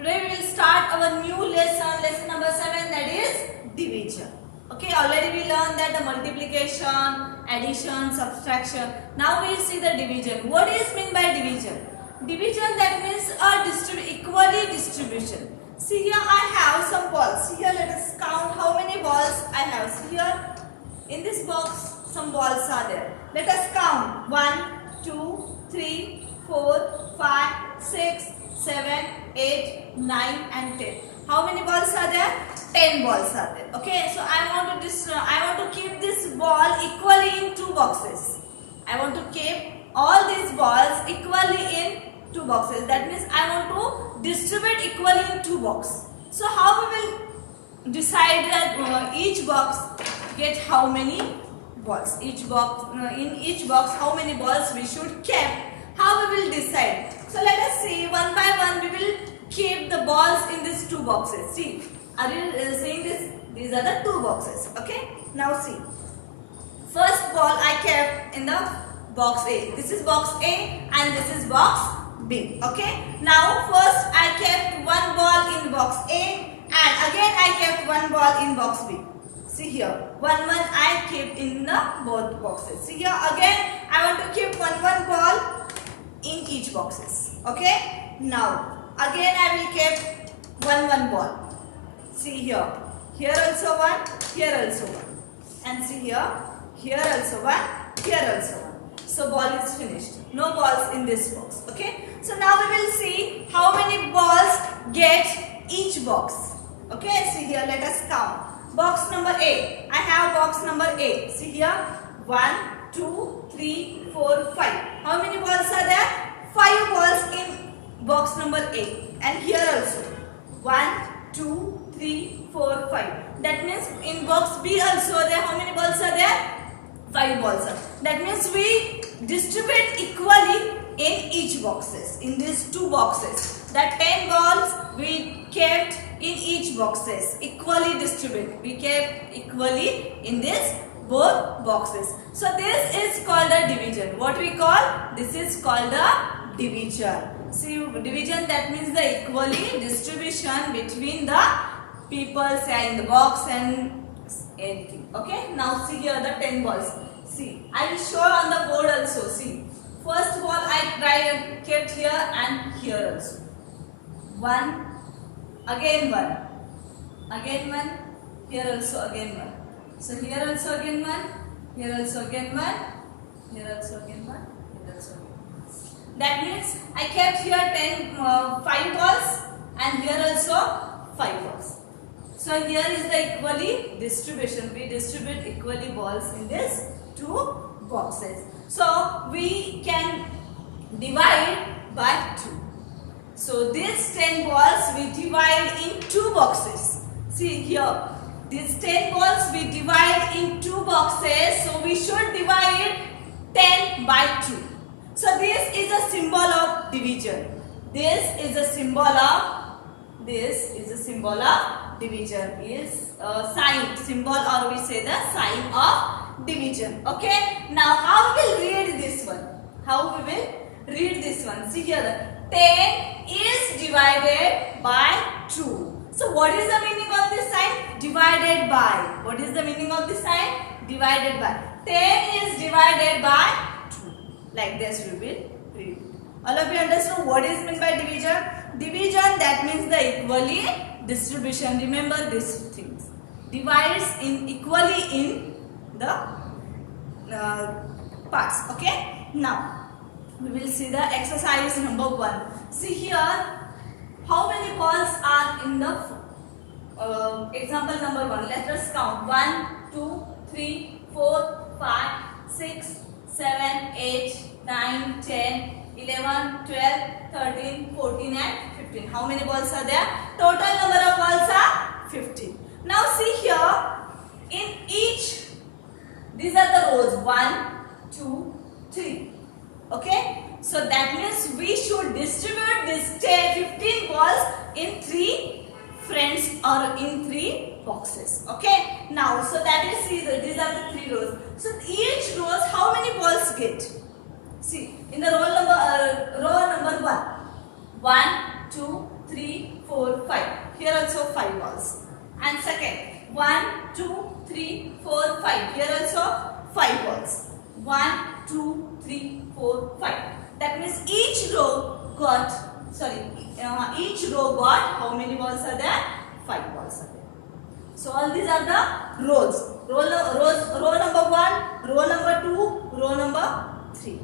Today we will start our new lesson number 7, that is division. Okay, already we learned that the multiplication, addition, subtraction. Now we will see the division. What is meant by division? Division, that means a equally distribution. See here I have some balls. Here let us count how many balls I have. See here in this box some balls are there. Let us count 1, 2, 3, 4, 5, 6, 7, 8, 9 and 10. How many balls are there? 10 balls are there. Okay, so I want to keep this ball equally in two boxes. I want to keep all these balls equally in two boxes. That means I want to distribute equally in two boxes. So how we will decide that each box get how many balls? Each box in each box how many balls we should keep? How we will decide? So let us see one by one. We will keep the balls in these two boxes. See, are you seeing this? These are the two boxes. Okay. Now see. First ball I kept in the box A. This is box A and this is box B. Okay. Now first I kept one ball in box A and again I kept one ball in box B. See here, one I keep in the both boxes. See here again I want to keep one ball in each boxes. Okay. Now again I will keep one ball. See here also one, here also one, and see here also one, here also one. So ball is finished. No balls in this box. Okay. So now we will see how many balls get each box. Okay. See here, let us count. Box number A. I have box number A. See here, 1, 2, 3, 4, 5. How many balls are there? 5 balls in box number A. And here also 1, 2, 3, 4, 5. That means in box B also there how many balls are there? 5 balls are. That means we distribute equally in each boxes. In these two boxes. That 10 balls we kept in each boxes. Equally distribute. We kept equally in this both boxes. So this is called a division. What we call? This is called a division. See, division, that means the equally distribution between the people, say in the box and anything. Okay. Now see here the 10 balls. See, I will show on the board also. See, first ball I kept here and here also. 1, again 1, again 1, here also again 1. So here also again 1, here also again 1, here also again 1, here also again 1. That means I kept here 5 balls and here also 5 balls. So here is the equally distribution. We distribute equally balls in these two boxes. So we can divide by 2. So these 10 balls we divide in two boxes. See here, these 10 balls we divide in two boxes. So we should divide 10 by 2. So this is a symbol of division. This is a symbol of division. Is a sign, symbol, or we say the sign of division. Okay. Now how we will read this one? How we will read this one? See here, 10 is divided by 2. So what is the meaning of this sign? Divided by. What is the meaning of this sign? Divided by. 10 is divided by 2. Like this we will read. All of you understand what is meant by division? Division, that means the equally distribution. Remember these things. Divides in equally in the parts. Okay. Now we will see the exercise number 1. See here, how many balls are in the example number 1. Let us count. 1, 2, 3, 4, 5, 6, 7, 8, 9, 10, 11, 12, 13, 14 and 15. How many balls are there? Total number of balls are 15. Now see here, in each, these are the rows. 1, 2, 3. Okay. So that means we should distribute this 15 balls in 3 friends or in 3 boxes. Okay. Now, so that is, see, these are the 3 rows. So each rows, how many balls get? See, in the row number 1, 1, 2, 3, 4, 5. Here also 5 balls. And second, 1, 2, 3, 4, 5. Here also 5 balls. 1, 2, 3, 4, 5. That means each row got how many balls are there? 5 balls are there. So all these are the rows. Row number 1, row number 2, row number 3.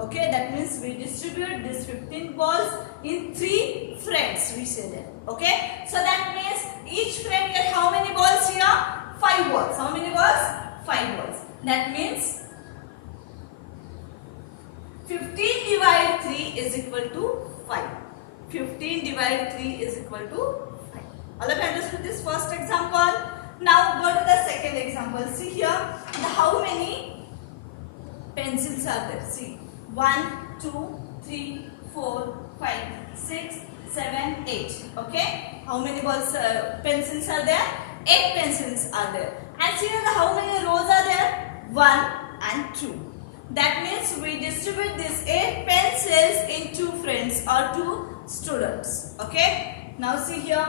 Okay, that means we distribute these 15 balls in 3 friends. We say that. Okay, so that means each friend get how many balls here? 5 balls. How many balls? 5 balls. That means 15 divided 3 is equal to 5. 15 divided 3 is equal to 5. All of you understood this first example? Now go to the second example. See here, how many pencils are there? See, 1, 2, 3, 4, 5, 6, 7, 8. Okay, how many balls pencils are there? 8 pencils are there. And see here, how many rows are there? 1 and 2. That means we distribute these 8 pencils in 2 friends or 2 students. Okay. Now see here,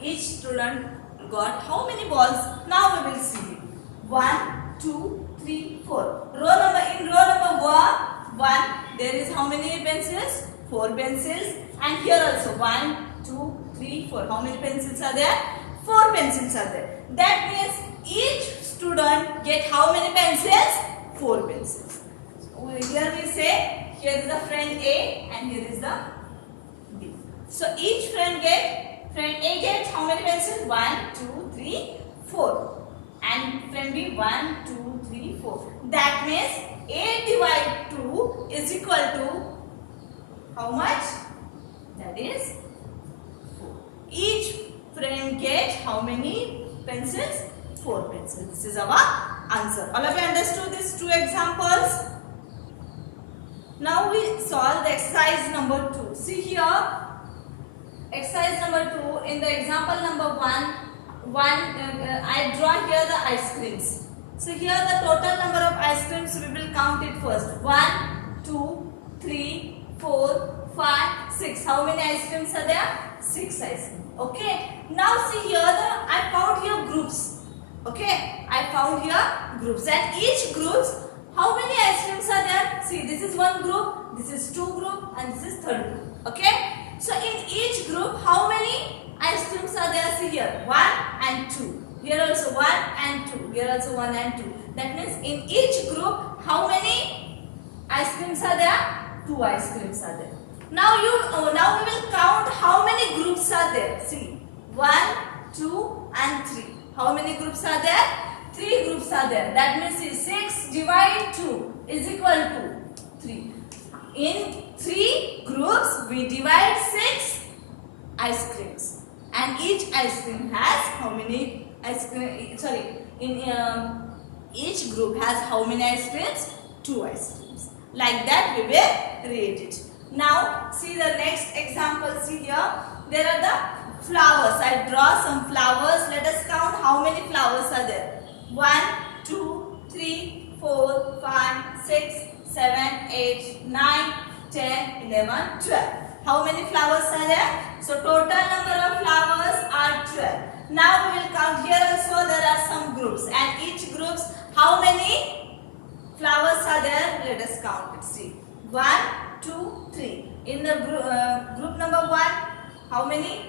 each student got how many balls? Now we will see. 1, 2, 3, 4. In row number 1, there is how many pencils? 4 pencils. And here also 1, 2, 3, 4. How many pencils are there? 4 pencils are there. That means each student get how many pencils? 4 pencils. So here we say, here is the friend A and here is the B. So each friend A gets how many pencils? 1, 2, 3, 4. And friend B 1, 2, 3, 4. That means 8 divided 2 is equal to how much? That is 4. Each friend gets how many pencils? 4 pencils. This is our answer. All of you understood these 2 examples? Now we solve the exercise number 2. See here, exercise number 2, in the example number 1, I draw here the ice creams. So here the total number of ice creams, we will count it first. 1, 2, 3, 4, 5, 6. How many ice creams are there? 6 ice creams. Okay. Now see here, I found here groups. Okay. I found here groups. And each groups, how many ice creams are there? See, this is one group, this is 2 group, and this is 3rd group. Okay. So in each group, how many ice creams are there? See here, 1 and 2. Here also 1 and 2. Here also 1 and 2. That means in each group, how many ice creams are there? 2 ice creams are there. Now we will count how many groups are there. See, 1, 2 and 3. How many groups are there? 3 groups are there. That means 6 divided 2 is equal to 3. In 3 groups, we divide 6 ice creams. And each ice cream has how many ice cream? Each group has how many ice creams? 2 ice creams. Like that we will read it. Now see the next example. See here, there are the flowers. I draw some flowers. Let us count how many flowers are there. 1, 2, 3, 4, 5, 6, 7, 8, 9, 10, 11, 12. How many flowers are there? So total number of flowers are 12. Now we will count. Here also there are some groups, and each groups, how many flowers are there? Let us count it. See, 1, 2, 3. In the group number 1, how many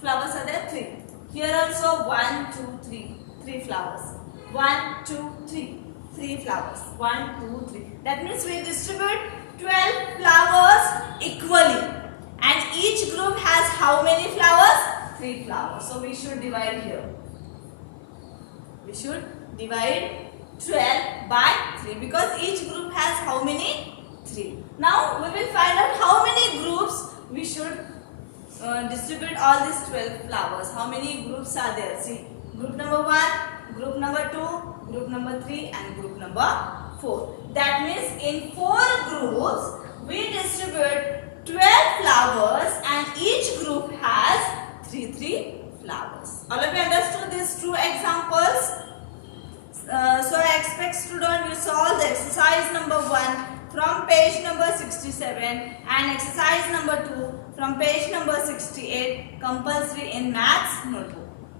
flowers are there? 3. Here also 1, 2, 3. 3 flowers. 1, 2, 3. 3 flowers. 1, 2, 3. That means we distribute 12 flowers equally. And each group has how many flowers? 3 flowers. So we should divide here. We should divide 12 by 3 because each group has how many? 3. Now we will find out how many groups we should distribute all these 12 flowers. How many groups are there? See, group number 1, group number 2, group number 3 and group number 4. That means in 4 groups we distribute 12 flowers and each group has 3 flowers. All of you understood these 2 examples? So I expect student you solve the exercise number 1 from page number 67 and exercise number 2 from from page number 68, compulsory in maths notebook.